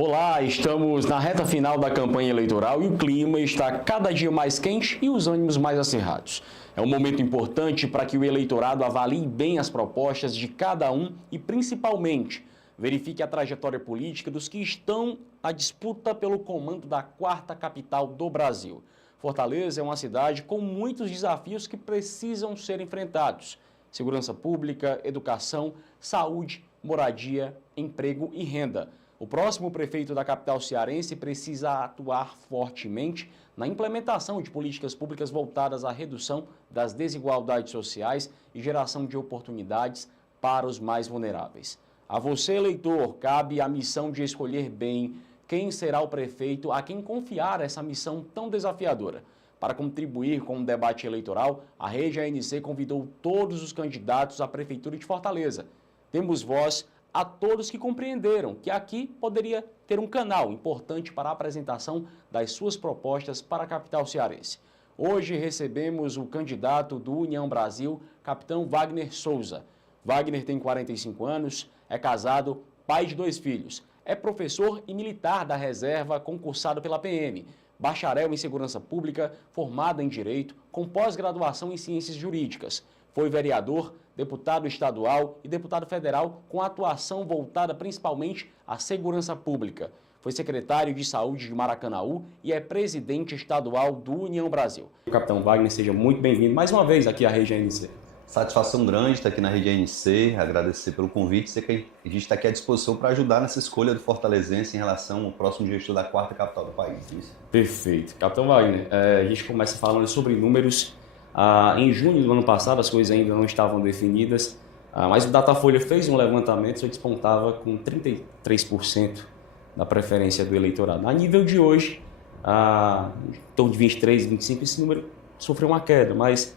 Olá, estamos na reta final da campanha eleitoral e o clima está cada dia mais quente e os ânimos mais acirrados. É um momento importante para que o eleitorado avalie bem as propostas de cada um e, principalmente, verifique a trajetória política dos que estão na disputa pelo comando da quarta capital do Brasil. Fortaleza é uma cidade com muitos desafios que precisam ser enfrentados: segurança pública, educação, saúde, moradia, emprego e renda. O próximo prefeito da capital cearense precisa atuar fortemente na implementação de políticas públicas voltadas à redução das desigualdades sociais e geração de oportunidades para os mais vulneráveis. A você, eleitor, cabe a missão de escolher bem quem será o prefeito a quem confiar essa missão tão desafiadora. Para contribuir com o debate eleitoral, a Rede ANC convidou todos os candidatos à Prefeitura de Fortaleza. Temos voz a todos que compreenderam que aqui poderia ter um canal importante para a apresentação das suas propostas para a capital cearense. Hoje recebemos o candidato do União Brasil, capitão Wagner Souza. Wagner tem 45 anos, é casado, pai de 2 filhos, é professor e militar da reserva concursado pela PM, bacharel em segurança pública, formado em direito, com pós-graduação em ciências jurídicas. Foi vereador, deputado estadual e deputado federal com atuação voltada principalmente à segurança pública. Foi secretário de saúde de Maracanaú e é presidente estadual do União Brasil. Capitão Wagner, seja muito bem-vindo mais uma vez aqui à Rede ANC. Satisfação grande estar aqui na Rede ANC, agradecer pelo convite, dizer que a gente está aqui à disposição para ajudar nessa escolha do fortalezense em relação ao próximo gestor da quarta capital do país. Isso. Perfeito. Capitão Wagner, a gente começa falando sobre números. Em junho do ano passado, as coisas ainda não estavam definidas, mas o Datafolha fez um levantamento e despontava com 33% da preferência do eleitorado. A nível de hoje, em torno de 23, 25%, esse número sofreu uma queda, mas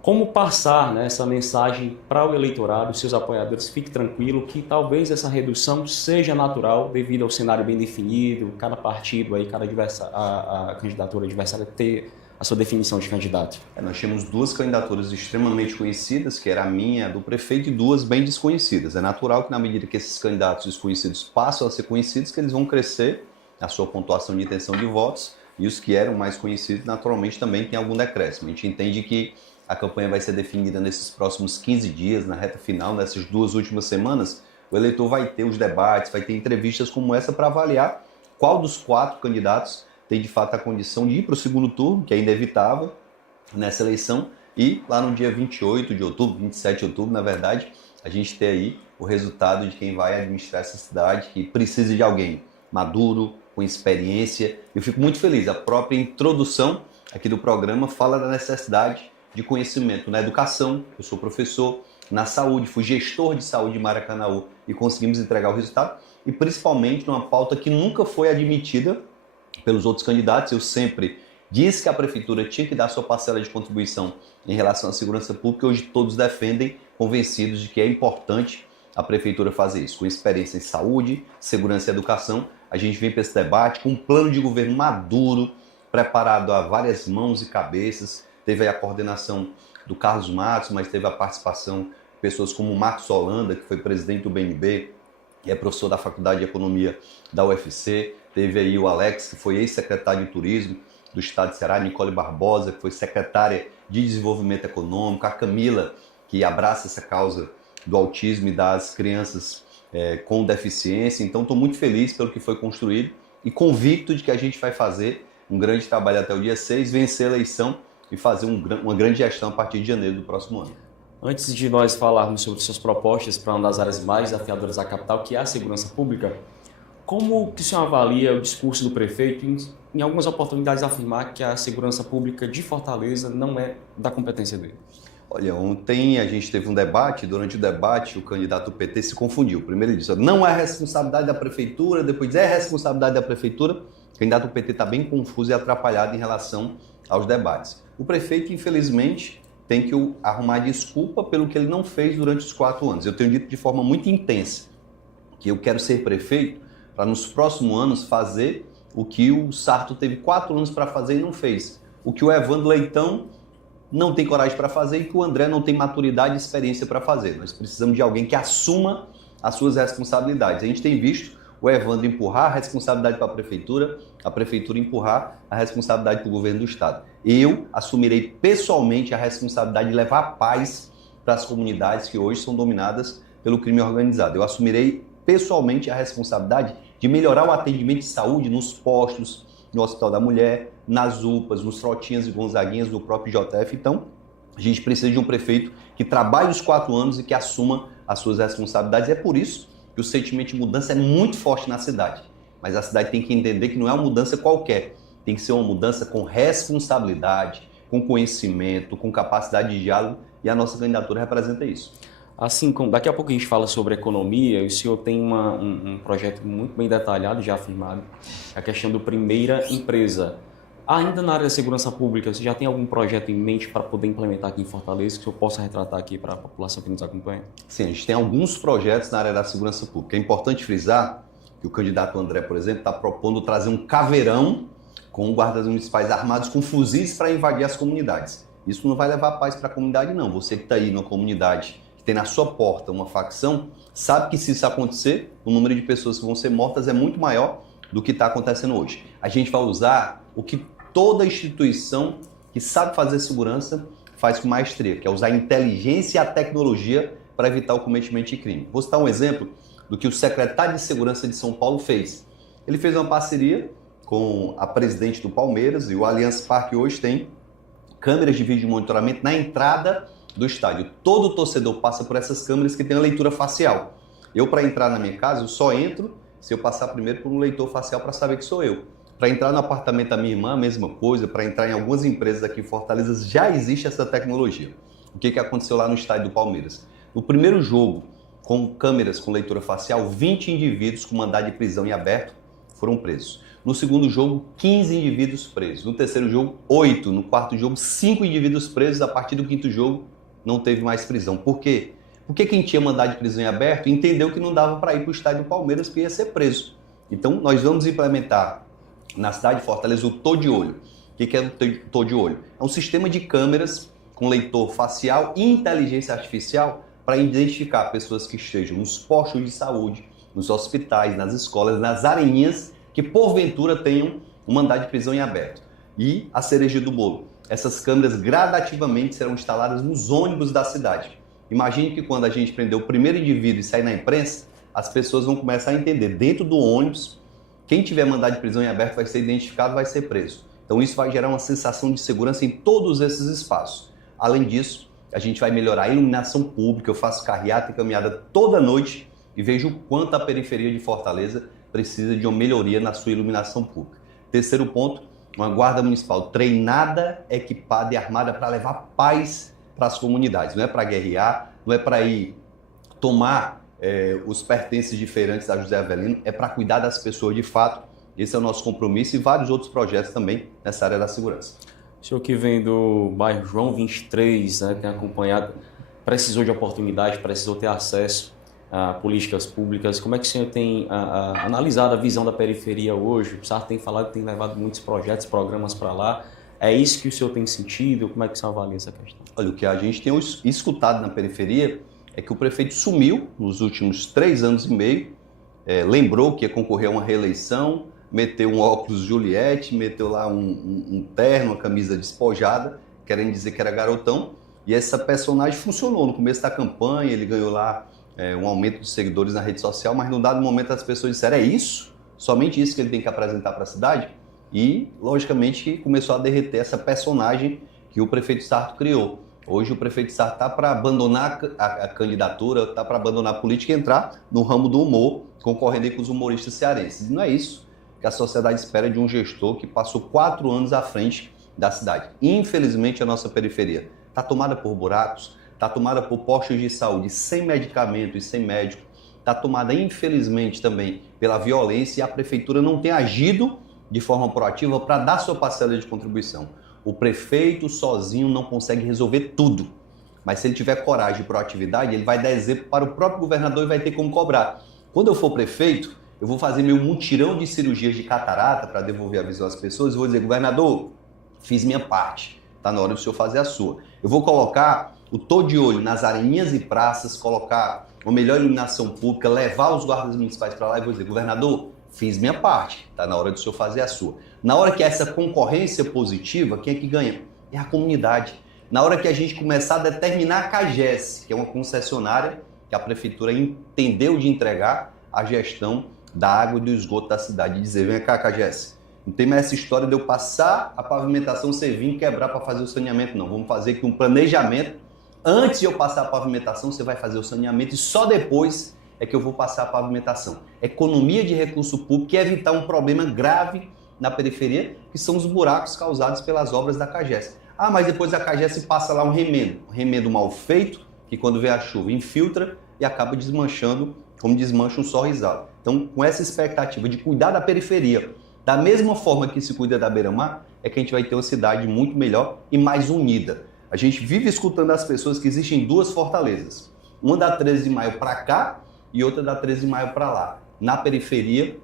como passar, né, essa mensagem para o eleitorado, seus apoiadores? Fique tranquilo que talvez essa redução seja natural devido ao cenário bem definido, cada partido, aí, cada a candidatura adversária ter a sua definição de candidato. Nós tínhamos 2 candidaturas extremamente conhecidas, que era a minha, a do prefeito, e 2 bem desconhecidas. É natural que na medida que esses candidatos desconhecidos passam a ser conhecidos, que eles vão crescer a sua pontuação de intenção de votos, e os que eram mais conhecidos naturalmente também tem algum decréscimo. A gente entende que a campanha vai ser definida nesses próximos 15 dias, na reta final, nessas 2 últimas semanas. O eleitor vai ter os debates, vai ter entrevistas como essa para avaliar qual dos 4 candidatos tem de fato a condição de ir para o segundo turno, que é inevitável nessa eleição, e lá no dia 28 de outubro, 27 de outubro, na verdade, a gente ter aí o resultado de quem vai administrar essa cidade, que precisa de alguém maduro, com experiência. Eu fico muito feliz, a própria introdução aqui do programa fala da necessidade de conhecimento na educação. Eu sou professor, na saúde, fui gestor de saúde de Maracanaú e conseguimos entregar o resultado, e principalmente numa pauta que nunca foi admitida pelos outros candidatos. Eu sempre disse que a prefeitura tinha que dar sua parcela de contribuição em relação à segurança pública, e hoje todos defendem, convencidos de que é importante a prefeitura fazer isso. Com experiência em saúde, segurança e educação, a gente vem para esse debate com um plano de governo maduro, preparado a várias mãos e cabeças. Teve aí a coordenação do Carlos Matos, mas teve a participação de pessoas como o Marcos Holanda, que foi presidente do BNB e é professor da Faculdade de Economia da UFC. Teve aí o Alex, que foi ex-secretário de Turismo do Estado de Ceará, Nicole Barbosa, que foi secretária de Desenvolvimento Econômico, a Camila, que abraça essa causa do autismo e das crianças com deficiência. Então, estou muito feliz pelo que foi construído e convicto de que a gente vai fazer um grande trabalho até o dia 6, vencer a eleição e fazer uma grande gestão a partir de janeiro do próximo ano. Antes de nós falarmos sobre suas propostas para uma das áreas mais desafiadoras da capital, que é a segurança pública, como que o senhor avalia o discurso do prefeito em algumas oportunidades afirmar que a segurança pública de Fortaleza não é da competência dele? Olha, ontem a gente teve um debate, durante o debate o candidato do PT se confundiu. Primeiro ele disse, não é responsabilidade da prefeitura, depois diz, é responsabilidade da prefeitura. O candidato do PT está bem confuso e atrapalhado em relação aos debates. O prefeito, infelizmente, tem que arrumar desculpa pelo que ele não fez durante os 4 anos. Eu tenho dito de forma muito intensa que eu quero ser prefeito para nos próximos anos fazer o que o Sarto teve 4 anos para fazer e não fez. O que o Evandro Leitão não tem coragem para fazer e que o André não tem maturidade e experiência para fazer. Nós precisamos de alguém que assuma as suas responsabilidades. A gente tem visto o Evandro empurrar a responsabilidade para a prefeitura empurrar a responsabilidade para o governo do estado. Eu assumirei pessoalmente a responsabilidade de levar a paz para as comunidades que hoje são dominadas pelo crime organizado. Eu assumirei pessoalmente a responsabilidade de melhorar o atendimento de saúde nos postos, no Hospital da Mulher, nas UPAs, nos Frotinhas e Gonzaguinhas do próprio JF. Então, a gente precisa de um prefeito que trabalhe os 4 anos e que assuma as suas responsabilidades. É por isso que o sentimento de mudança é muito forte na cidade. Mas a cidade tem que entender que não é uma mudança qualquer. Tem que ser uma mudança com responsabilidade, com conhecimento, com capacidade de diálogo, e a nossa candidatura representa isso. Assim, daqui a pouco a gente fala sobre economia, e o senhor tem um projeto muito bem detalhado, já afirmado, a questão do Primeira Empresa. Ainda na área da segurança pública, você já tem algum projeto em mente para poder implementar aqui em Fortaleza, que o senhor possa retratar aqui para a população que nos acompanha? Sim, a gente tem alguns projetos na área da segurança pública. É importante frisar que o candidato André, por exemplo, está propondo trazer um caveirão com guardas municipais armados com fuzis para invadir as comunidades. Isso não vai levar paz para a comunidade, não. Você que está aí numa comunidade que tem na sua porta uma facção, sabe que se isso acontecer, o número de pessoas que vão ser mortas é muito maior do que está acontecendo hoje. A gente vai usar o que toda instituição que sabe fazer segurança faz com maestria, que é usar a inteligência e a tecnologia para evitar o cometimento de crime. Vou citar um exemplo do que o secretário de Segurança de São Paulo fez. Ele fez uma parceria com a presidente do Palmeiras, e o Allianz Parque hoje tem câmeras de vídeo monitoramento na entrada do estádio. Todo torcedor passa por essas câmeras que tem a leitura facial. Eu, para entrar na minha casa, eu só entro se eu passar primeiro por um leitor facial para saber que sou eu. Para entrar no apartamento da minha irmã, a mesma coisa. Para entrar em algumas empresas aqui em Fortaleza, já existe essa tecnologia. O que aconteceu lá no estádio do Palmeiras? No primeiro jogo, com câmeras com leitura facial, 20 indivíduos com mandado de prisão em aberto foram presos. No segundo jogo, 15 indivíduos presos. No terceiro jogo, 8. No quarto jogo, 5 indivíduos presos. A partir do quinto jogo, não teve mais prisão. Por quê? Porque quem tinha mandado de prisão em aberto entendeu que não dava para ir para o estádio do Palmeiras, porque ia ser preso. Então, nós vamos implementar na cidade de Fortaleza o Tô de Olho. O que é o Tô de Olho? É um sistema de câmeras com leitor facial e inteligência artificial para identificar pessoas que estejam nos postos de saúde, nos hospitais, nas escolas, nas areninhas, que porventura tenham um mandado de prisão em aberto. E a cereja do bolo, essas câmeras gradativamente serão instaladas nos ônibus da cidade. Imagine que quando a gente prender o primeiro indivíduo e sair na imprensa, as pessoas vão começar a entender, dentro do ônibus, quem tiver mandado de prisão em aberto vai ser identificado, vai ser preso. Então isso vai gerar uma sensação de segurança em todos esses espaços. Além disso, a gente vai melhorar a iluminação pública. Eu faço carreata e caminhada toda noite e vejo o quanto a periferia de Fortaleza precisa de uma melhoria na sua iluminação pública. Terceiro ponto, uma guarda municipal treinada, equipada e armada para levar paz para as comunidades. Não é para guerrear, não é para ir tomar os pertences de feirantes da José Avelino, é para cuidar das pessoas de fato. Esse é o nosso compromisso e vários outros projetos também nessa área da segurança. O senhor que vem do bairro João 23, né, tem acompanhado, precisou de oportunidade, precisou ter acesso a políticas públicas. Como é que o senhor tem analisado a visão da periferia hoje? O senhor tem falado que tem levado muitos projetos, programas para lá. É isso que o senhor tem sentido? Como é que o senhor avalia essa questão? Olha, o que a gente tem escutado na periferia é que o prefeito sumiu nos últimos 3 anos e meio, lembrou que ia concorrer a uma reeleição, meteu um óculos Juliette, meteu lá um terno, uma camisa despojada, querendo dizer que era garotão, e essa personagem funcionou. No começo da campanha, ele ganhou lá um aumento de seguidores na rede social, mas num dado momento as pessoas disseram, é isso? Somente isso que ele tem que apresentar para a cidade? E, logicamente, começou a derreter essa personagem que o prefeito Sarto criou. Hoje o prefeito Sarto está para abandonar a candidatura, está para abandonar a política e entrar no ramo do humor, concorrendo aí com os humoristas cearenses. E não é isso que a sociedade espera de um gestor que passou 4 anos à frente da cidade. Infelizmente, a nossa periferia está tomada por buracos, está tomada por postos de saúde sem medicamento e sem médico, está tomada, infelizmente, também pela violência, e a prefeitura não tem agido de forma proativa para dar sua parcela de contribuição. O prefeito sozinho não consegue resolver tudo, mas se ele tiver coragem e proatividade, ele vai dar exemplo para o próprio governador e vai ter como cobrar. Quando eu for prefeito, eu vou fazer meu mutirão de cirurgias de catarata para devolver a visão às pessoas e vou dizer, governador, fiz minha parte, está na hora do senhor fazer a sua. Eu vou colocar o tô de olho nas areninhas e praças, colocar uma melhor iluminação pública, levar os guardas municipais para lá e vou dizer, governador, fiz minha parte, está na hora do senhor fazer a sua. Na hora que essa concorrência positiva, quem é que ganha? É a comunidade. Na hora que a gente começar a determinar a CAGES, que é uma concessionária que a prefeitura entendeu de entregar a gestão da água e do esgoto da cidade, e dizer, vem cá, CAGES, não tem mais essa história de eu passar a pavimentação, você vir quebrar para fazer o saneamento, não. Vamos fazer aqui um planejamento. Antes de eu passar a pavimentação, você vai fazer o saneamento e só depois é que eu vou passar a pavimentação. Economia de recurso público e evitar um problema grave na periferia, que são os buracos causados pelas obras da CAGES. Ah, mas depois da CAGES passa lá um remendo mal feito, que quando vem a chuva infiltra e acaba desmanchando, como desmancha um sorrisal. Então, com essa expectativa de cuidar da periferia, da mesma forma que se cuida da beira-mar, é que a gente vai ter uma cidade muito melhor e mais unida. A gente vive escutando as pessoas que existem duas fortalezas. Uma da 13 de maio para cá e outra da 13 de maio para lá. Na periferia,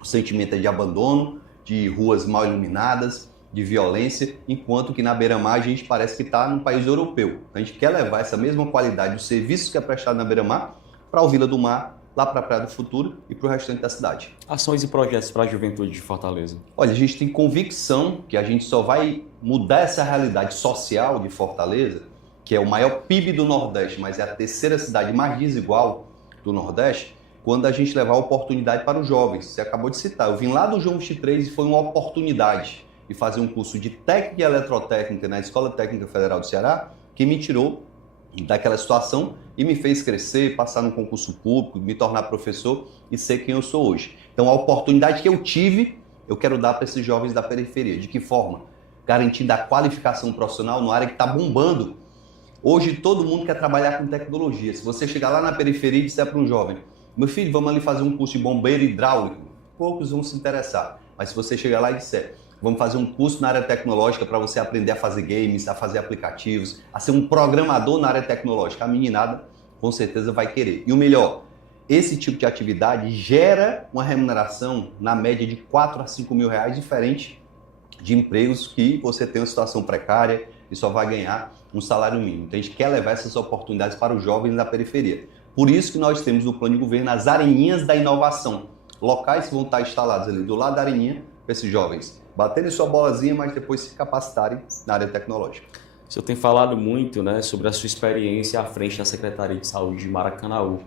o sentimento é de abandono, de ruas mal iluminadas, de violência, enquanto que na beira-mar a gente parece que está num país europeu. A gente quer levar essa mesma qualidade dos serviços que é prestado na beira-mar para o Vila do Mar, lá para a Praia do Futuro e para o restante da cidade. Ações e projetos para a juventude de Fortaleza. Olha, a gente tem convicção que a gente só vai mudar essa realidade social de Fortaleza, que é o maior PIB do Nordeste, mas é a terceira cidade mais desigual do Nordeste, quando a gente levar a oportunidade para os jovens. Você acabou de citar, eu vim lá do João 23 e foi uma oportunidade de fazer um curso de técnica e eletrotécnica na Escola Técnica Federal do Ceará, que me tirou daquela situação e me fez crescer, passar no concurso público, me tornar professor e ser quem eu sou hoje. Então a oportunidade que eu tive, eu quero dar para esses jovens da periferia. De que forma? Garantindo a qualificação profissional numa área que está bombando. Hoje todo mundo quer trabalhar com tecnologia. Se você chegar lá na periferia e disser para um jovem, meu filho, vamos ali fazer um curso de bombeiro hidráulico, poucos vão se interessar. Mas se você chegar lá e disser, vamos fazer um curso na área tecnológica para você aprender a fazer games, a fazer aplicativos, a ser um programador na área tecnológica. A meninada com certeza vai querer. E o melhor, esse tipo de atividade gera uma remuneração na média de 4 a 5 mil reais, diferente de empregos que você tem uma situação precária e só vai ganhar um salário mínimo. Então a gente quer levar essas oportunidades para os jovens da periferia. Por isso que nós temos no plano de governo as areninhas da inovação. Locais que vão estar instalados ali do lado da areninha para esses jovens baterem sua bolazinha, mas depois se capacitarem na área tecnológica. O senhor tem falado muito, né, sobre a sua experiência à frente da Secretaria de Saúde de Maracanaú.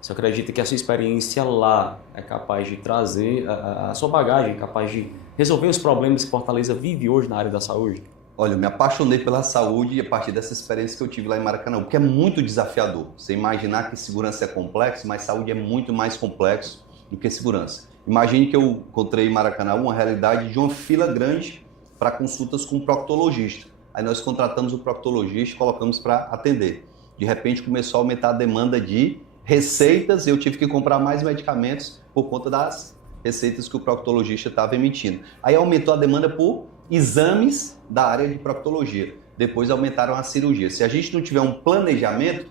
Você acredita que a sua experiência lá é capaz de trazer a sua bagagem, capaz de resolver os problemas que Fortaleza vive hoje na área da saúde? Olha, eu me apaixonei pela saúde a partir dessa experiência que eu tive lá em Maracanaú, que é muito desafiador. Você imaginar que segurança é complexo, mas saúde é muito mais complexo do que segurança. Imagine que eu encontrei em Maracanaú uma realidade de uma fila grande para consultas com um proctologista. Aí nós contratamos o proctologista e colocamos para atender. De repente começou a aumentar a demanda de receitas e eu tive que comprar mais medicamentos por conta das receitas que o proctologista estava emitindo. Aí aumentou a demanda por exames da área de proctologia. Depois aumentaram a cirurgia. Se a gente não tiver um planejamento,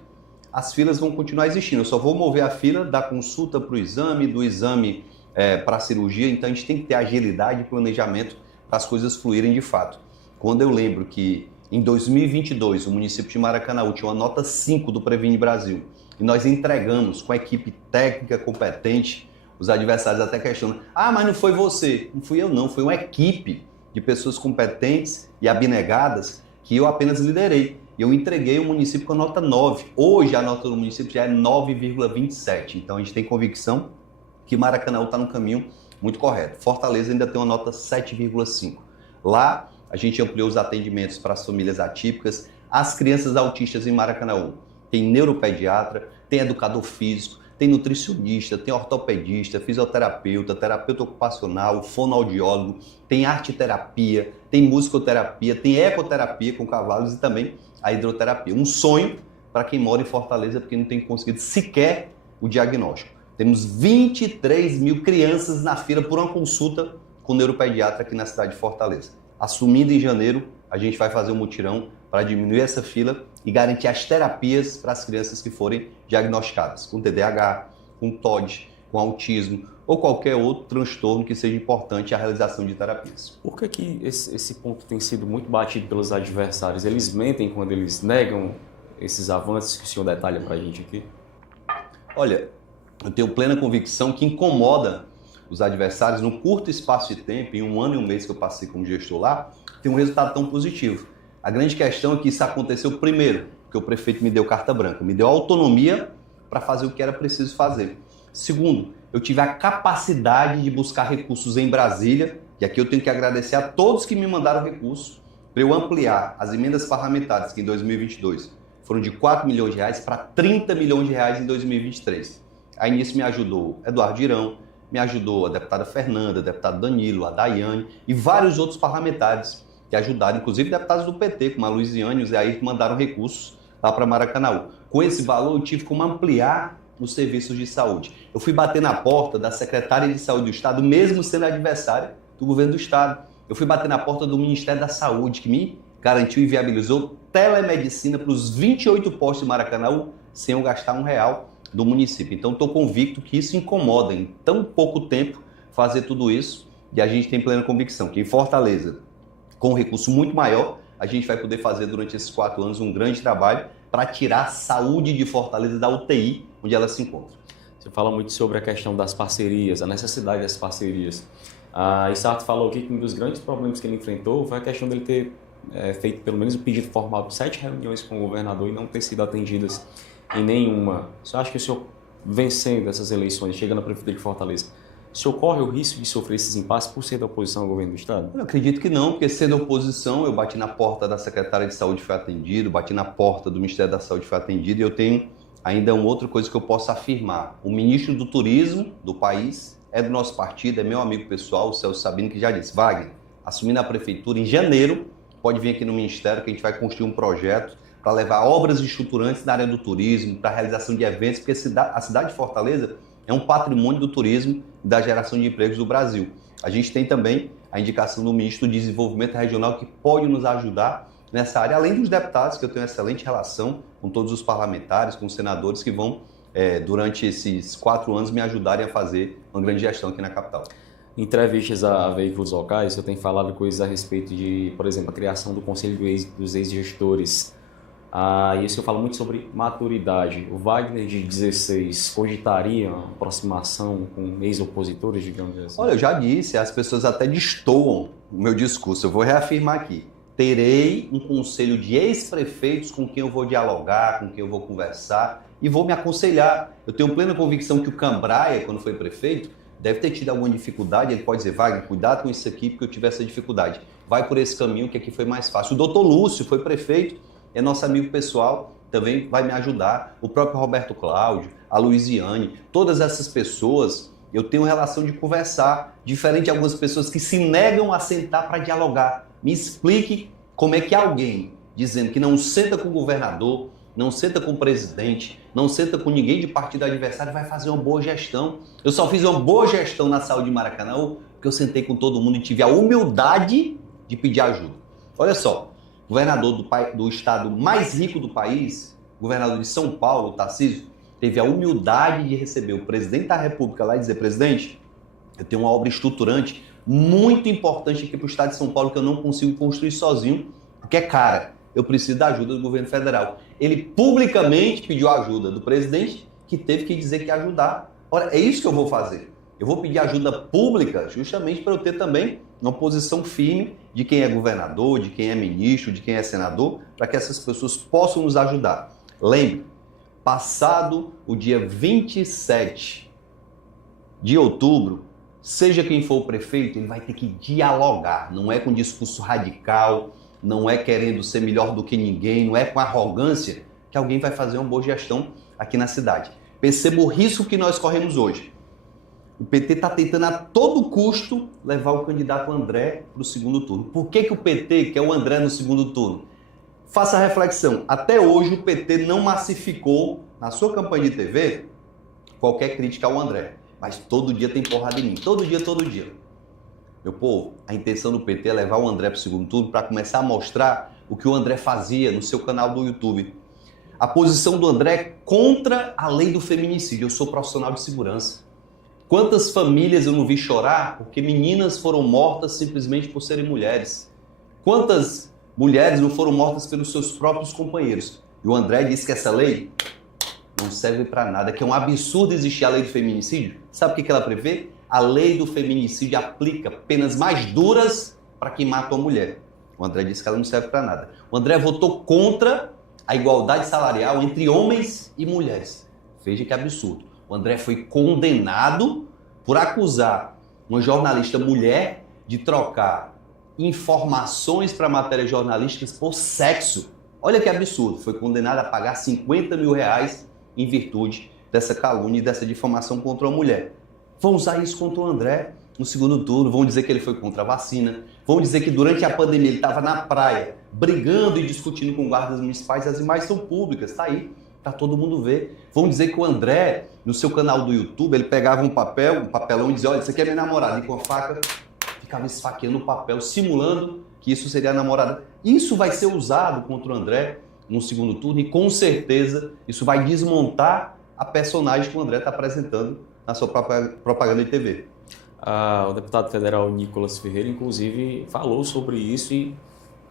as filas vão continuar existindo. Eu só vou mover a fila da consulta para o exame, do exame para a cirurgia. Então a gente tem que ter agilidade e planejamento para as coisas fluírem de fato. Quando eu lembro que em 2022 o município de Maracanaú tinha uma nota 5 do Previne Brasil e nós entregamos com a equipe técnica competente, os adversários até questionam, mas não foi você. Não fui eu não, foi uma equipe de pessoas competentes e abnegadas que eu apenas liderei. Eu entreguei o município com a nota 9. Hoje a nota do município já é 9,27. Então a gente tem convicção que Maracanaú está no caminho muito correto. Fortaleza ainda tem uma nota 7,5. Lá a gente ampliou os atendimentos para as famílias atípicas, as crianças autistas em Maracanaú. Tem neuropediatra, tem educador físico, tem nutricionista, tem ortopedista, fisioterapeuta, terapeuta ocupacional, fonoaudiólogo, tem arteterapia, tem musicoterapia, tem ecoterapia com cavalos e também a hidroterapia. Um sonho para quem mora em Fortaleza porque não tem conseguido sequer o diagnóstico. Temos 23 mil crianças na fila por uma consulta com neuropediatra aqui na cidade de Fortaleza. Assumindo em janeiro, a gente vai fazer um mutirão para diminuir essa fila e garantir as terapias para as crianças que forem diagnosticadas com TDAH, com TOD, com autismo ou qualquer outro transtorno que seja importante a realização de terapias. Por que esse ponto tem sido muito batido pelos adversários? Eles mentem quando eles negam esses avanços que o senhor detalha para a gente aqui? Olha, eu tenho plena convicção que incomoda os adversários no curto espaço de tempo, em 1 ano e 1 mês que eu passei como gestor lá, ter um resultado tão positivo. A grande questão é que isso aconteceu primeiro, porque o prefeito me deu carta branca, me deu autonomia para fazer o que era preciso fazer. Segundo, eu tive a capacidade de buscar recursos em Brasília, e aqui eu tenho que agradecer a todos que me mandaram recursos, para eu ampliar as emendas parlamentares, que em 2022 foram de 4 milhões de reais para 30 milhões de reais em 2023. Aí nisso me ajudou Eduardo Girão, me ajudou a deputada Fernanda, o deputado Danilo, a Daiane e vários outros parlamentares que ajudaram, inclusive deputados do PT, como a Luiziane e o Zé Ayrton, mandaram recursos lá para Maracanaú. Com esse valor eu tive como ampliar os serviços de saúde. Eu fui bater na porta da secretária de saúde do Estado, mesmo sendo adversária do governo do Estado. Eu fui bater na porta do Ministério da Saúde, que me garantiu e viabilizou telemedicina para os 28 postos de Maracanaú, sem eu gastar R$1 do município. Então, estou convicto que isso incomoda, em tão pouco tempo, fazer tudo isso. E a gente tem plena convicção que em Fortaleza, com um recurso muito maior, a gente vai poder fazer durante esses 4 anos um grande trabalho para tirar a saúde de Fortaleza da UTI, onde ela se encontra. Você fala muito sobre a questão das parcerias, a necessidade das parcerias. A Issarto falou aqui que um dos grandes problemas que ele enfrentou foi a questão dele ter feito pelo menos o pedido formal de 7 reuniões com o governador e não ter sido atendidas em nenhuma. Você acha que o senhor, vencendo essas eleições, chegando à prefeitura de Fortaleza, o senhor corre o risco de sofrer esses impasses por ser da oposição ao governo do Estado? Eu acredito que não, porque sendo oposição, eu bati na porta da secretária de saúde e fui atendido, bati na porta do Ministério da Saúde e fui atendido, e eu tenho ainda uma outra coisa que eu posso afirmar. O ministro do Turismo do país é do nosso partido, é meu amigo pessoal, o Celso Sabino, que já disse: Wagner, assumindo a prefeitura em janeiro, pode vir aqui no Ministério que a gente vai construir um projeto para levar obras estruturantes na área do turismo, para a realização de eventos, porque a cidade de Fortaleza é um patrimônio do turismo e da geração de empregos do Brasil. A gente tem também a indicação do ministro do Desenvolvimento Regional, que pode nos ajudar nessa área, além dos deputados, que eu tenho excelente relação com todos os parlamentares, com os senadores que vão, durante esses 4 anos, me ajudarem a fazer uma grande gestão aqui na capital. Em entrevistas a veículos locais, eu tenho falado coisas a respeito de, por exemplo, a criação do Conselho dos Ex-Gestores. E isso eu falo muito sobre maturidade. O Wagner, de 16, cogitaria uma aproximação com ex-opositores, digamos assim? Olha, eu já disse, as pessoas até destoam o meu discurso. Eu vou reafirmar aqui. Terei um conselho de ex-prefeitos com quem eu vou dialogar, com quem eu vou conversar e vou me aconselhar. Eu tenho plena convicção que o Cambraia, quando foi prefeito, deve ter tido alguma dificuldade. Ele pode dizer: Wagner, cuidado com isso aqui porque eu tive essa dificuldade. Vai por esse caminho que aqui foi mais fácil. O doutor Lúcio foi prefeito, é nosso amigo pessoal, também vai me ajudar. O próprio Roberto Cláudio, a Luiziane, todas essas pessoas, eu tenho relação de conversar, diferente de algumas pessoas que se negam a sentar para dialogar. Me explique como é que alguém dizendo que não senta com o governador, não senta com o presidente, não senta com ninguém de partido adversário, vai fazer uma boa gestão. Eu só fiz uma boa gestão na saúde de Maracanaú porque eu sentei com todo mundo e tive a humildade de pedir ajuda. Olha só, governador do estado mais rico do país, governador de São Paulo, Tarcísio, teve a humildade de receber o presidente da República lá e dizer: presidente, eu tenho uma obra estruturante muito importante aqui para o estado de São Paulo que eu não consigo construir sozinho, porque é cara. Eu preciso da ajuda do governo federal. Ele publicamente pediu a ajuda do presidente, que teve que dizer que ia ajudar. Olha, é isso que eu vou fazer. Eu vou pedir ajuda pública justamente para eu ter também uma posição firme de quem é governador, de quem é ministro, de quem é senador, para que essas pessoas possam nos ajudar. Lembre, passado o dia 27 de outubro, seja quem for o prefeito, ele vai ter que dialogar. Não é com discurso radical, não é querendo ser melhor do que ninguém, não é com arrogância que alguém vai fazer uma boa gestão aqui na cidade. Perceba o risco que nós corremos hoje. O PT está tentando a todo custo levar o candidato André para o segundo turno. Por que o PT quer o André no segundo turno? Faça a reflexão. Até hoje o PT não massificou na sua campanha de TV qualquer crítica ao André. Mas todo dia tem porrada em mim. Todo dia, todo dia. Meu povo, a intenção do PT é levar o André para o segundo turno para começar a mostrar o que o André fazia no seu canal do YouTube. A posição do André é contra a lei do feminicídio. Eu sou profissional de segurança. Quantas famílias eu não vi chorar porque meninas foram mortas simplesmente por serem mulheres? Quantas mulheres não foram mortas pelos seus próprios companheiros? E o André disse que essa lei não serve para nada, que é um absurdo existir a lei do feminicídio. Sabe o que ela prevê? A lei do feminicídio aplica penas mais duras para quem mata uma mulher. O André disse que ela não serve para nada. O André votou contra a igualdade salarial entre homens e mulheres. Veja que absurdo. O André foi condenado por acusar uma jornalista mulher de trocar informações para matérias jornalísticas por sexo. Olha que absurdo. Foi condenado a pagar 50 mil reais em virtude dessa calúnia e dessa difamação contra uma mulher. Vão usar isso contra o André no segundo turno, vão dizer que ele foi contra a vacina, vão dizer que durante a pandemia ele estava na praia, brigando e discutindo com guardas municipais, as imagens são públicas, tá aí, para todo mundo ver. Vão dizer que o André, no seu canal do YouTube, ele pegava um papelão e dizia, olha, isso aqui é minha namorada, e com a faca ficava esfaqueando o papel, simulando que isso seria a namorada. Isso vai ser usado contra o André no segundo turno e com certeza isso vai desmontar a personagem que o André está apresentando na sua própria propaganda de TV. O deputado federal Nicolas Ferreira, inclusive, falou sobre isso e,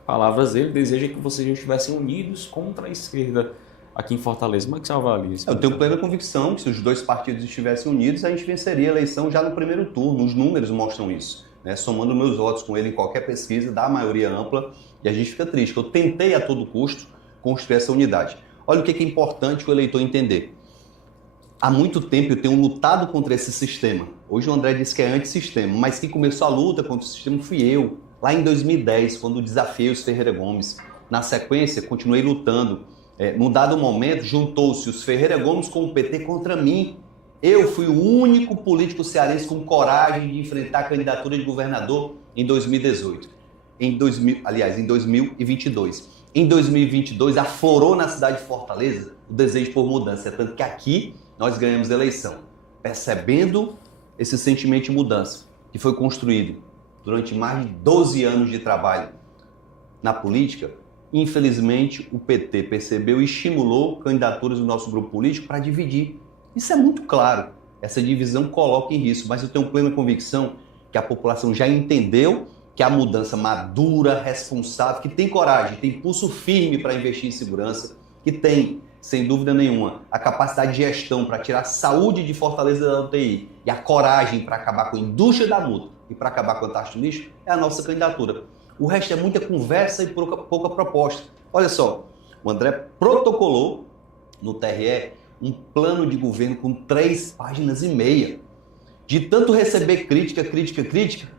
palavras dele, deseja que vocês estivessem unidos contra a esquerda aqui em Fortaleza. Como é que você avalia isso? Eu tenho plena convicção que se os dois partidos estivessem unidos, a gente venceria a eleição já no primeiro turno. Os números mostram isso, né? Somando meus votos com ele em qualquer pesquisa, dá a maioria ampla e a gente fica triste. Eu tentei a todo custo construir essa unidade. Olha o que é importante o eleitor entender. Há muito tempo eu tenho lutado contra esse sistema. Hoje o André disse que é antissistema, mas quem começou a luta contra o sistema fui eu, lá em 2010, quando desafiei os Ferreira Gomes. Na sequência, continuei lutando. Num dado momento, juntou-se os Ferreira Gomes com o PT contra mim. Eu fui o único político cearense com coragem de enfrentar a candidatura de governador em 2018. Em 2022. Em 2022, aflorou na cidade de Fortaleza o desejo por mudança. Tanto que aqui nós ganhamos a eleição, percebendo esse sentimento de mudança que foi construído durante mais de 12 anos de trabalho na política. Infelizmente, o PT percebeu e estimulou candidaturas do nosso grupo político para dividir. Isso é muito claro. Essa divisão coloca em risco, mas eu tenho plena convicção que a população já entendeu que a mudança madura, responsável, que tem coragem, tem pulso firme para investir em segurança, que tem, sem dúvida nenhuma, a capacidade de gestão para tirar a saúde de Fortaleza da UTI e a coragem para acabar com a indústria da multa e para acabar com a taxa de lixo, é a nossa candidatura. O resto é muita conversa e pouca proposta. Olha só, o André protocolou no TRE um plano de governo com 3 páginas e meia. De tanto receber crítica,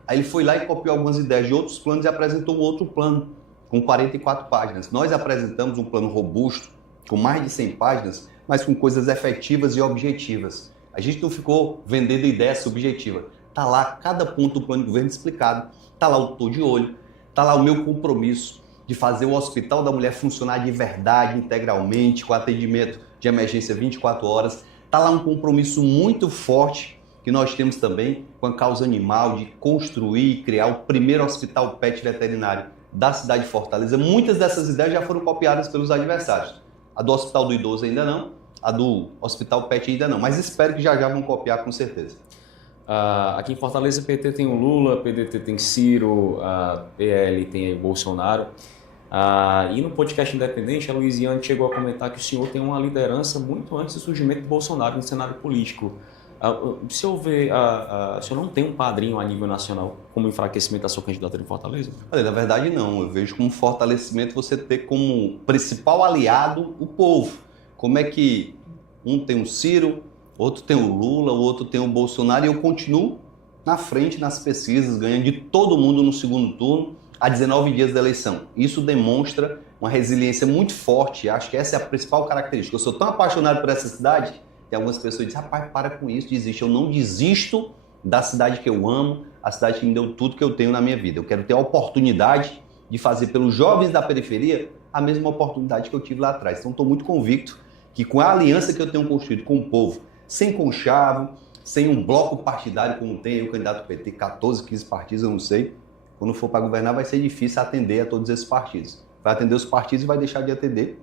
aí ele foi lá e copiou algumas ideias de outros planos e apresentou um outro plano com 44 páginas. Nós apresentamos um plano robusto, com mais de 100 páginas, mas com coisas efetivas e objetivas. A gente não ficou vendendo ideia subjetiva. Está lá cada ponto do plano de governo explicado. Está lá o tô de olho. Está lá o meu compromisso de fazer o Hospital da Mulher funcionar de verdade, integralmente, com atendimento de emergência 24 horas. Está lá um compromisso muito forte que nós temos também com a causa animal de construir e criar o primeiro hospital PET veterinário da cidade de Fortaleza. Muitas dessas ideias já foram copiadas pelos adversários. A do Hospital do Idoso ainda não, a do Hospital PET ainda não, mas espero que já vão copiar com certeza. Aqui em Fortaleza, PT tem o Lula, PDT tem Ciro, a PL tem Bolsonaro. E no podcast Independente, a Luiziane chegou a comentar que o senhor tem uma liderança muito antes do surgimento de Bolsonaro no cenário político. O senhor o senhor não tem um padrinho a nível nacional como enfraquecimento da sua candidatura em Fortaleza? Olha, na verdade não, eu vejo como fortalecimento você ter como principal aliado o povo. Como é que um tem o Ciro, outro tem o Lula, o outro tem o Bolsonaro, e eu continuo na frente nas pesquisas, ganhando de todo mundo no segundo turno, a 19 dias da eleição. Isso demonstra uma resiliência muito forte, acho que essa é a principal característica. Eu sou tão apaixonado por essa cidade, que algumas pessoas dizem, rapaz, para com isso, desiste. Eu não desisto da cidade que eu amo, a cidade que me deu tudo que eu tenho na minha vida. Eu quero ter a oportunidade de fazer pelos jovens da periferia a mesma oportunidade que eu tive lá atrás. Então estou muito convicto que com a aliança que eu tenho construído com o povo, sem conchavo, sem um bloco partidário como tem o candidato PT, 14, 15 partidos, eu não sei. Quando for para governar vai ser difícil atender a todos esses partidos. Vai atender os partidos e vai deixar de atender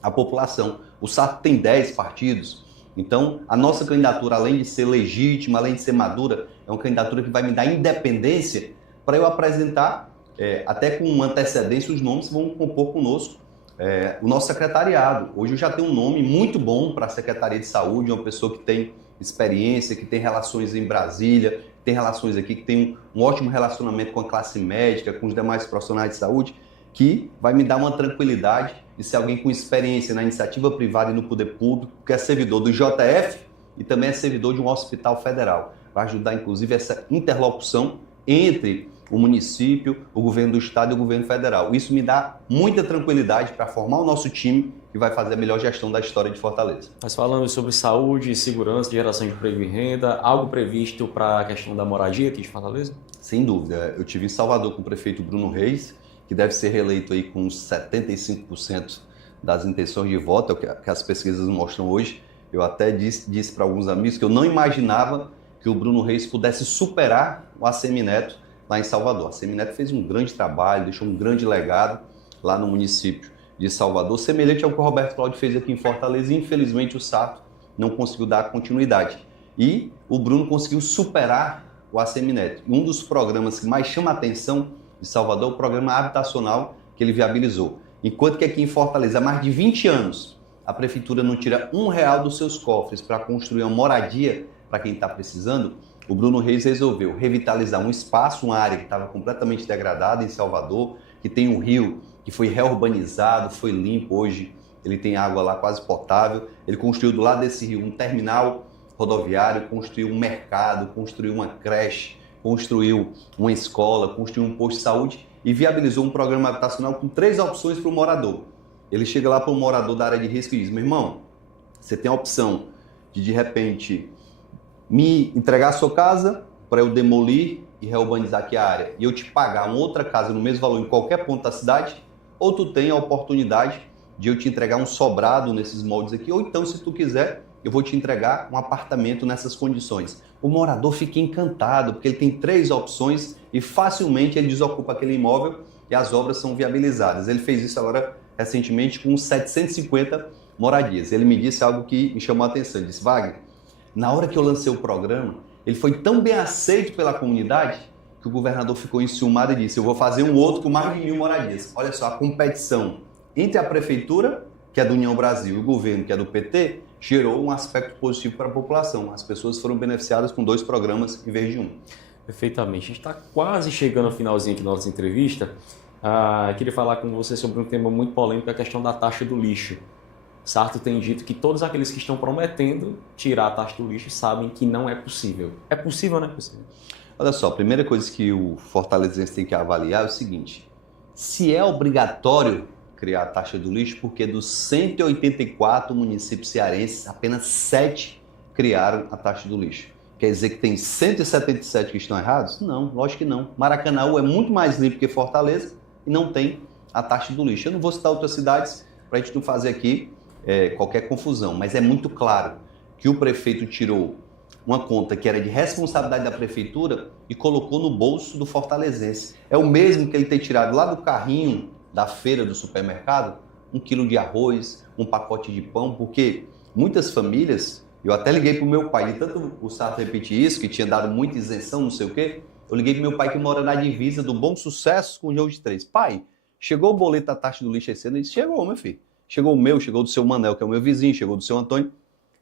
a população. O SAF tem 10 partidos. Então, a nossa candidatura, além de ser legítima, além de ser madura, é uma candidatura que vai me dar independência para eu apresentar, até com antecedência, os nomes que vão compor conosco o nosso secretariado. Hoje eu já tenho um nome muito bom para a Secretaria de Saúde, uma pessoa que tem experiência, que tem relações em Brasília, tem relações aqui, que tem um ótimo relacionamento com a classe médica, com os demais profissionais de saúde, que vai me dar uma tranquilidade de ser alguém com experiência na iniciativa privada e no poder público, que é servidor do JF e também é servidor de um hospital federal. Vai ajudar, inclusive, essa interlocução entre o município, o governo do estado e o governo federal. Isso me dá muita tranquilidade para formar o nosso time que vai fazer a melhor gestão da história de Fortaleza. Mas falando sobre saúde, segurança, geração de emprego e renda, algo previsto para a questão da moradia aqui de Fortaleza? Sem dúvida. Eu tive em Salvador com o prefeito Bruno Reis, que deve ser reeleito aí com uns 75% das intenções de voto, é o que as pesquisas mostram hoje. Eu até disse para alguns amigos que eu não imaginava que o Bruno Reis pudesse superar o Assemineto lá em Salvador. A Assemineto fez um grande trabalho, deixou um grande legado lá no município de Salvador, semelhante ao que o Roberto Cláudio fez aqui em Fortaleza, e infelizmente o Sarto não conseguiu dar continuidade. E o Bruno conseguiu superar o Assemineto. E um dos programas que mais chama a atenção de Salvador é o programa habitacional que ele viabilizou. Enquanto que aqui em Fortaleza, há mais de 20 anos, a prefeitura não tira R$1 dos seus cofres para construir uma moradia para quem está precisando, o Bruno Reis resolveu revitalizar um espaço, uma área que estava completamente degradada em Salvador, que tem um rio que foi reurbanizado, foi limpo, hoje ele tem água lá quase potável. Ele construiu do lado desse rio um terminal rodoviário, construiu um mercado, construiu uma creche, construiu uma escola, construiu um posto de saúde e viabilizou um programa habitacional com 3 opções para o morador. Ele chega lá para o morador da área de risco e diz: meu irmão, você tem a opção de repente me entregar a sua casa para eu demolir e reurbanizar aqui a área e eu te pagar uma outra casa no mesmo valor em qualquer ponto da cidade, ou tu tem a oportunidade de eu te entregar um sobrado nesses moldes aqui, ou então, se tu quiser, eu vou te entregar um apartamento nessas condições. O morador fica encantado, porque ele tem 3 opções e facilmente ele desocupa aquele imóvel e as obras são viabilizadas. Ele fez isso agora recentemente com 750 moradias. Ele me disse algo que me chamou a atenção. Ele disse: Wagner, na hora que eu lancei o programa, ele foi tão bem aceito pela comunidade que o governador ficou enciumado e disse: eu vou fazer um outro com mais de 1.000 moradias. Olha só, a competição entre a prefeitura, que é do União Brasil, e o governo, que é do PT, gerou um aspecto positivo para a população. As pessoas foram beneficiadas com 2 programas em vez de 1. Perfeitamente. A gente está quase chegando ao finalzinho aqui da nossa entrevista. Queria falar com você sobre um tema muito polêmico, a questão da taxa do lixo. Sarto tem dito que todos aqueles que estão prometendo tirar a taxa do lixo sabem que não é possível. É possível ou não é possível? Olha só, a primeira coisa que o fortalezense tem que avaliar é o seguinte: se é obrigatório criar a taxa do lixo, porque dos 184 municípios cearenses, apenas 7 criaram a taxa do lixo. Quer dizer que tem 177 que estão errados? Não, lógico que não. Maracanaú é muito mais limpo que Fortaleza e não tem a taxa do lixo. Eu não vou citar outras cidades para a gente não fazer aqui qualquer confusão, mas é muito claro que o prefeito tirou uma conta que era de responsabilidade da prefeitura e colocou no bolso do fortalezense. É o mesmo que ele ter tirado lá do carrinho da feira do supermercado 1 quilo de arroz, um pacote de pão, porque muitas famílias, eu até liguei para o meu pai, e tanto o Sarto repetir isso, que tinha dado muita isenção, não sei o quê, eu liguei para o meu pai que mora na divisa do Bom Sucesso com o Jogo de Três. Pai, chegou o boleto da taxa do lixo esse ano? Ele disse: chegou, meu filho. Chegou o meu, chegou do seu Manel, que é o meu vizinho, chegou do seu Antônio.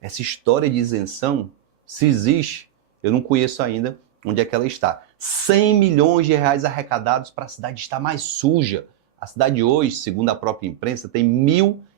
Essa história de isenção, se existe, eu não conheço ainda onde é que ela está. 100 milhões de reais arrecadados para a cidade estar mais suja. A cidade hoje, segundo a própria imprensa, tem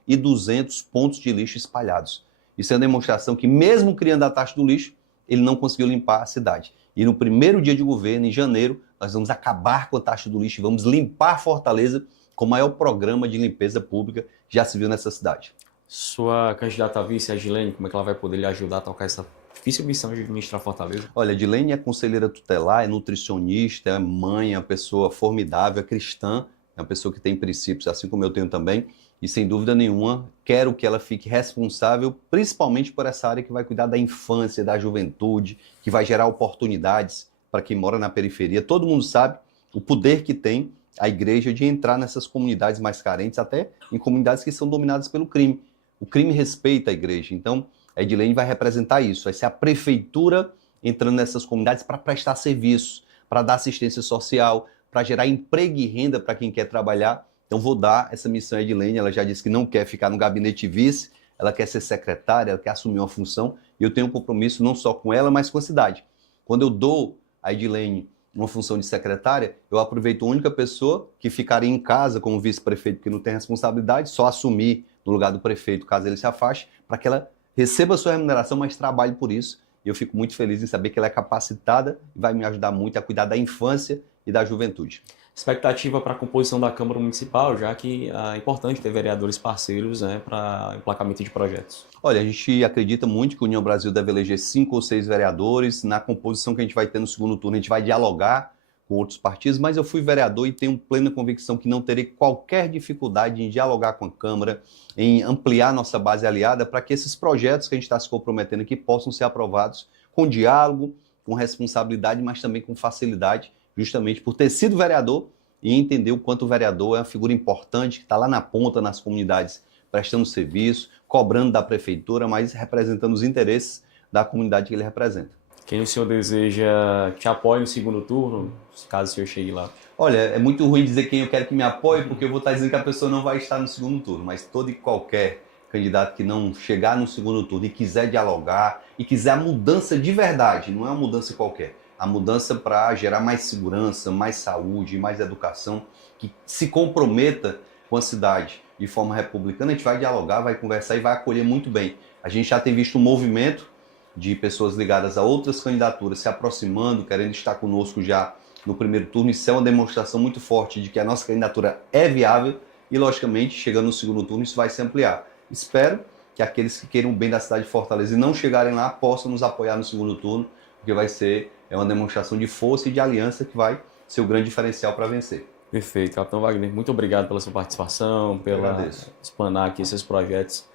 1.200 pontos de lixo espalhados. Isso é uma demonstração que, mesmo criando a taxa do lixo, ele não conseguiu limpar a cidade. E no primeiro dia de governo, em janeiro, nós vamos acabar com a taxa do lixo e vamos limpar Fortaleza com o maior programa de limpeza pública que já se viu nessa cidade. Sua candidata a vice, a Gilene, como é que ela vai poder lhe ajudar a tocar essa difícil missão de administrar Fortaleza? Olha, a Gilene é conselheira tutelar, é nutricionista, é mãe, é uma pessoa formidável, é cristã, é uma pessoa que tem princípios, assim como eu tenho também, e sem dúvida nenhuma, quero que ela fique responsável, principalmente por essa área que vai cuidar da infância, da juventude, que vai gerar oportunidades para quem mora na periferia. Todo mundo sabe o poder que tem a igreja de entrar nessas comunidades mais carentes, até em comunidades que são dominadas pelo crime. O crime respeita a igreja, então a Edilene vai representar isso, vai ser a prefeitura entrando nessas comunidades para prestar serviços, para dar assistência social, para gerar emprego e renda para quem quer trabalhar Então vou dar essa missão a Edilene, ela já disse que não quer ficar no gabinete vice, ela quer ser secretária, ela quer assumir uma função, e eu tenho um compromisso não só com ela, mas com a cidade. Quando eu dou a Edilene uma função de secretária, eu aproveito a única pessoa que ficaria em casa como vice-prefeito, que não tem responsabilidade, só assumir no lugar do prefeito, caso ele se afaste, para que ela receba a sua remuneração, mas trabalhe por isso. E eu fico muito feliz em saber que ela é capacitada e vai me ajudar muito a cuidar da infância e da juventude. Expectativa para a composição da Câmara Municipal, já que é importante ter vereadores parceiros, né, para emplacamento de projetos. Olha, a gente acredita muito que a União Brasil deve eleger 5 ou 6 vereadores. Na composição que a gente vai ter no segundo turno, a gente vai dialogar com outros partidos, mas eu fui vereador e tenho plena convicção que não terei qualquer dificuldade em dialogar com a Câmara, em ampliar nossa base aliada para que esses projetos que a gente está se comprometendo aqui possam ser aprovados com diálogo, com responsabilidade, mas também com facilidade, justamente por ter sido vereador e entender o quanto o vereador é uma figura importante, que está lá na ponta, nas comunidades, prestando serviço, cobrando da prefeitura, mas representando os interesses da comunidade que ele representa. Quem o senhor deseja que apoie no segundo turno, caso o senhor chegue lá? Olha, é muito ruim dizer quem eu quero que me apoie, porque eu vou estar dizendo que a pessoa não vai estar no segundo turno, mas todo e qualquer candidato que não chegar no segundo turno e quiser dialogar, e quiser a mudança de verdade, não é uma mudança qualquer, a mudança para gerar mais segurança, mais saúde, mais educação, que se comprometa com a cidade de forma republicana, a gente vai dialogar, vai conversar e vai acolher muito bem. A gente já tem visto um movimento de pessoas ligadas a outras candidaturas se aproximando, querendo estar conosco já no primeiro turno. Isso é uma demonstração muito forte de que a nossa candidatura é viável e, logicamente, chegando no segundo turno, isso vai se ampliar. Espero que aqueles que queiram o bem da cidade de Fortaleza e não chegarem lá possam nos apoiar no segundo turno, porque vai ser uma demonstração de força e de aliança que vai ser o grande diferencial para vencer. Perfeito, Capitão Wagner, muito obrigado pela sua participação, pela explanar aqui esses projetos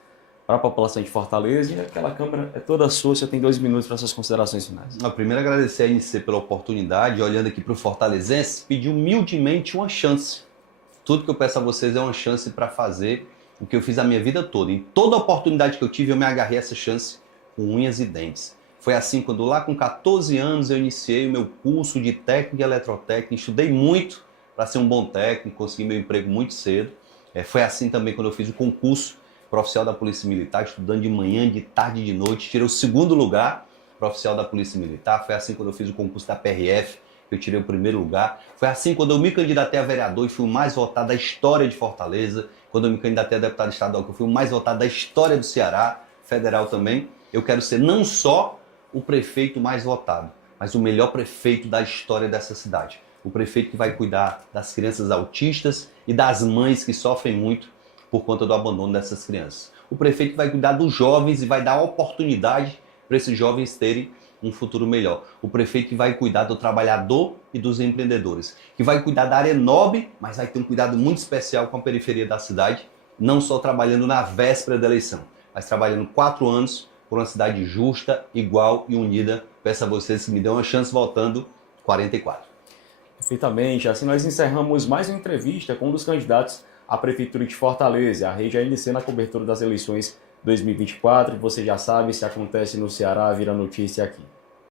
para a população de Fortaleza, e aquela Câmara é toda sua, você tem 2 minutos para suas considerações finais. Primeiro, agradecer a INC pela oportunidade, olhando aqui para o fortalezense, pedir humildemente uma chance. Tudo que eu peço a vocês é uma chance para fazer o que eu fiz a minha vida toda. Em toda oportunidade que eu tive, eu me agarrei a essa chance com unhas e dentes. Foi assim quando lá com 14 anos eu iniciei o meu curso de técnico e eletrotécnica, estudei muito para ser um bom técnico, consegui meu emprego muito cedo. Foi assim também quando eu fiz o concurso para oficial da Polícia Militar, estudando de manhã, de tarde e de noite, tirei o 2º lugar para oficial da Polícia Militar. Foi assim quando eu fiz o concurso da PRF, que eu tirei o 1º lugar. Foi assim quando eu me candidatei a vereador e fui o mais votado da história de Fortaleza. Quando eu me candidatei a deputado estadual, que eu fui o mais votado da história do Ceará, federal também. Eu quero ser não só o prefeito mais votado, mas o melhor prefeito da história dessa cidade. O prefeito que vai cuidar das crianças autistas e das mães que sofrem muito por conta do abandono dessas crianças. O prefeito que vai cuidar dos jovens e vai dar oportunidade para esses jovens terem um futuro melhor. O prefeito que vai cuidar do trabalhador e dos empreendedores. Que vai cuidar da área nobre, mas vai ter um cuidado muito especial com a periferia da cidade, não só trabalhando na véspera da eleição, mas trabalhando 4 anos por uma cidade justa, igual e unida. Peço a vocês que me dêem uma chance votando 44. Perfeitamente. Assim nós encerramos mais uma entrevista com um dos candidatos à Prefeitura de Fortaleza, a Rede ANC, na cobertura das eleições 2024. Você já sabe, se acontece no Ceará, vira notícia aqui.